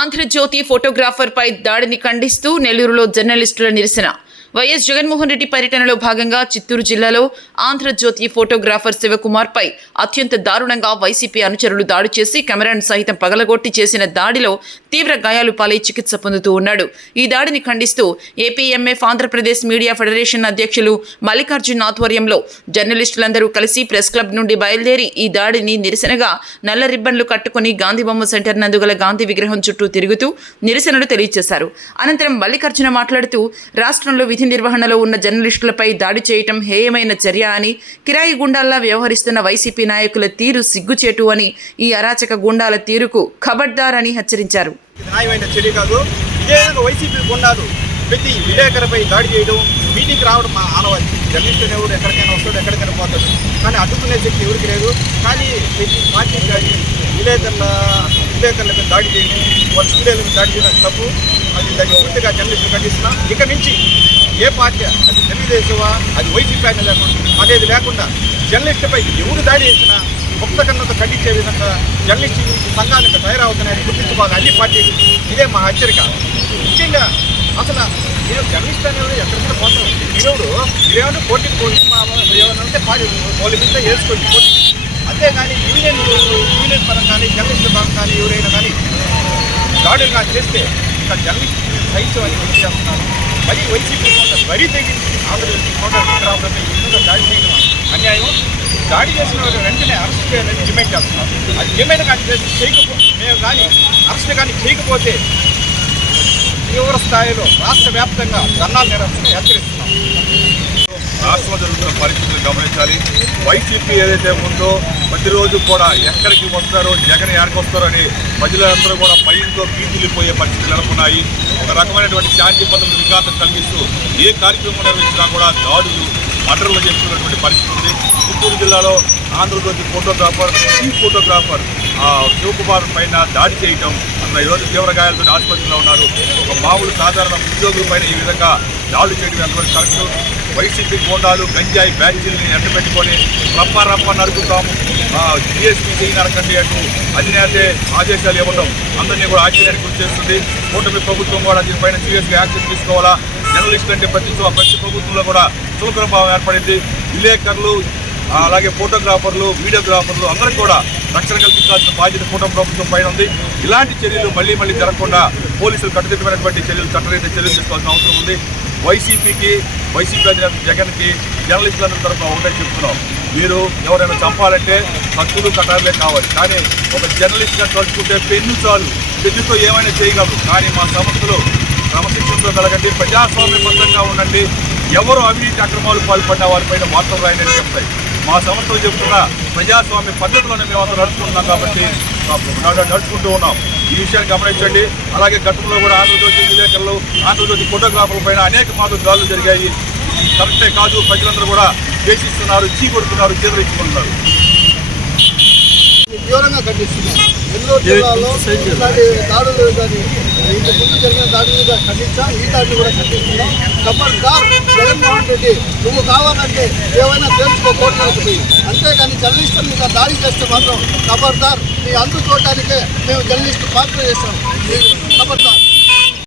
Andhra Jyothi photographer పై దాడిని ఖండిస్తూ నెల్లూరులో జర్నలిస్టుల నిరసన. వైఎస్ జగన్మోహన్ రెడ్డి పర్యటనలో భాగంగా చిత్తూరు జిల్లాలో ఆంధ్రజ్యోతి ఫోటోగ్రాఫర్ శివకుమార్ పై అత్యంత దారుణంగా వైసీపీ అనుచరులు దాడి చేసి కెమెరాను సహితం పగలగొట్టి చేసిన దాడిలో తీవ్ర గాయాలు పాలై చికిత్స పొందుతూ ఉన్నాడు. ఈ దాడిని ఖండిస్తూ ఏపీఎంఎఫ్ ఆంధ్రప్రదేశ్ మీడియా ఫెడరేషన్ అధ్యక్షులు మల్లికార్జున్ ఆధ్వర్యంలో జర్నలిస్టులందరూ కలిసి ప్రెస్ క్లబ్ నుండి బయలుదేరి ఈ దాడిని నిరసనగా నల్ల రిబ్బన్లు కట్టుకుని గాంధీబొమ్మ సెంటర్ నందుగల గాంధీ విగ్రహం చుట్టూ తిరుగుతూ నిరసనలు తెలియజేశారు. అనంతరం మల్లికార్జున మాట్లాడుతూ రాష్ట్రంలో విధి నిర్వహణలో ఉన్న జర్నలిస్టులపై దాడి చేయటం హేయమైన చర్య అని, కిరాయి గుండాల్లా వ్యవహరిస్తున్న వైసీపీ నాయకుల తీరు సిగ్గుచేటు అని, ఈ అరాచక గుండాల తీరుకు ఖబర్దార్ అని హెచ్చరించారు. ప్రతి విలేకరుపై దాడి చేయడం, మీటింగ్కి రావడం మా ఆనవాయితీ. జర్నలిస్ట్ ఎవరు ఎక్కడికైనా వస్తాడు, ఎక్కడికైనా పోతాడు, కానీ అడ్డుకునే శక్తి ఎవరికి లేదు. కానీ ప్రతి పార్టీకి కానీ విలేకరుల మీద దాడి చేయడం, వాళ్ళ స్టూడియోల మీద దాడి చేయడం తప్పు. అది దాన్ని పూర్తిగా జర్నలిస్టులు ఖండిస్తున్నాం. ఇక నుంచి ఏ పార్టీ, అది తెలుగుదేశమా, అది వైసీపీ అనేది అనేది లేకుండా జర్నలిస్టుపై ఎవరు దాడి చేసినా పుస్తకన్నతో ఖండించే విధంగా జర్నలిస్టు సంఘాలకు తయారవుతున్నాయని గుర్తించుకోవాలి అన్ని పార్టీలు. ఇదే మా హెచ్చరిక. ముఖ్యంగా అసలు మీరు జర్నలిస్ట్ అనేవాడు ఎక్కడికైనా పోతాం, మీరేమన్నా పోటీకి పోటీ ఏమన్నా ఉంటే వాళ్ళ మీద వేసుకోండి పోటీ. అంతేగాని యూనియన్ పరం కానీ జర్నలిస్టుల పరం కానీ ఎవరైనా కానీ దాడులు కానీ చేస్తే ఇంకా జర్నలిస్ట్ సహిత్యం అని తెలియజేస్తున్నారు. మరి వైసీపీ మరీ తెగించి ఆంధ్రప్రదేశ్ ఫోటోగ్రాఫర్లపై ఇందులో దాడి చేయడం అన్యాయం. దాడి చేసిన వాళ్ళు వెంటనే అరెస్ట్ చేయాలని డిమాండ్ చేస్తున్నాం. అది డిమాండ్ కానీ చేయకపోతే మేము కానీ అరెస్ట్ కానీ చేయకపోతే తీవ్ర స్థాయిలో రాష్ట్ర వ్యాప్తంగా ధర్నాలు నిర్వహించడం హెచ్చరిస్తున్నాం. రాష్ట్రంలో జరుగుతున్న పరిస్థితులు గమనించాలి. వైసీపీ ఏదైతే ఉందో ప్రతిరోజు కూడా ఎక్కడికి వస్తారో, జగన్ ఎక్కడికి వస్తారో అని ప్రజలందరూ కూడా భయంతో పీతులిపోయే పరిస్థితులు నెలకొన్నాయి. ఒక రకమైనటువంటి శాంతి భద్రతల విఘాతం కలిగిస్తూ ఏ కార్యక్రమం నిర్వహించినా కూడా దాడులు, మర్డర్లు చేస్తున్నటువంటి పరిస్థితి ఉంది. చిత్తూరు జిల్లాలో ఆంధ్రజ్యోతి ఫోటోగ్రాఫర్ శివకుమార్ పైన దాడి చేయటం, ఈరోజు తీవ్ర గాయాలతో ఆసుపత్రిలో ఉన్నారు. ఒక మామూలు సాధారణ ఉద్యోగుల పైన ఈ విధంగా దాడులు చేయడం ఎంతవరకు కరెక్ట్? వైసీపీ గోండాలు గంజాయి బ్యాచ్ల్ని ఎండబెట్టుకొని రప్ప నరుకుతాము, డిఎస్పీ చేయి నరకండి అంటూ అధినేతే ఆదేశాలు ఇవ్వడం అందరినీ కూడా ఆశ్చర్యానికి గురి చేస్తుంది. కూటమి ప్రభుత్వం కూడా దీనిపైన సీరియస్గా యాక్షన్ తీసుకోవాలా. జర్నలిస్టులు అంటే ప్రతి ప్రభుత్వంలో కూడా చులకన భావం ఏర్పడింది. విలేకరులు, అలాగే ఫోటోగ్రాఫర్లు, వీడియోగ్రాఫర్లు అందరికీ కూడా రక్షణ కల్పించాల్సిన బాధ్యత కూటమి ప్రభుత్వం పైన ఉంది. ఇలాంటి చర్యలు మళ్ళీ జరగకుండా పోలీసులు కట్టుదిట్టమైనటువంటి చట్టరీత్యా చర్యలు తీసుకోవాల్సిన అవసరం ఉంది. వైసీపీ అధినేత జగన్కి జర్నలిస్టులందరి తరఫున ఒకటే చెప్తున్నాం, మీరు ఎవరైనా చంపాలంటే హక్కులు కట్టాలే కావాలి, కానీ ఒక జర్నలిస్ట్గా తలుచుకుంటే పెన్ను చాలు, పెన్నుతో ఏమైనా చేయగలరు. కానీ మా సంస్థలు క్రమశిక్షణతో కలగండి, ప్రజాస్వామ్యబద్ధంగా ఉండండి, ఎవరు అవినీతి అక్రమాలు పాల్పడిన వారిపైన వార్తలు రాయని చెప్తాయి. మా సంస్థలు చెప్తున్న ప్రజాస్వామ్య పద్ధతులను మేము అందరూ నడుచుకుంటున్నాం కాబట్టి నడుచుకుంటూ ఉన్నాం. ఈ విషయాన్ని గమనించండి. అలాగే గతంలో కూడా ఆంధ్రజ్యోతి విలేకరులు, ఆంధ్రజ్యోతి ఫోటోగ్రాఫర్ల పైన అనేక దాడులు జరిగాయి. కరెక్టే కాదు, ప్రజలందరూ కూడా ద్వేషిస్తున్నారు, చీకొడుతున్నారు, చేదరించుకుంటున్నారు. తీవ్రంగా ఖండిస్తున్నాం. ఎన్నో జిల్లాలో ఇలాంటి దాడులు కానీ ఇంతకుముందు జరిగిన దాడులుగా ఖండించాం, ఈ దాడిని కూడా ఖండిస్తున్నాం. ఖబర్దార్ జగన్మోహన్ రెడ్డి, నువ్వు కావాలంటే ఏమైనా తెలుసుకో కోర్టులకు పోయి, అంతేగాని జర్నలిస్టుల మీద దాడి చేస్తే మాత్రం ఖబర్దార్ నీ అందు చూడటానికే మేము జర్నలిస్టు పాత్ర చేస్తాం.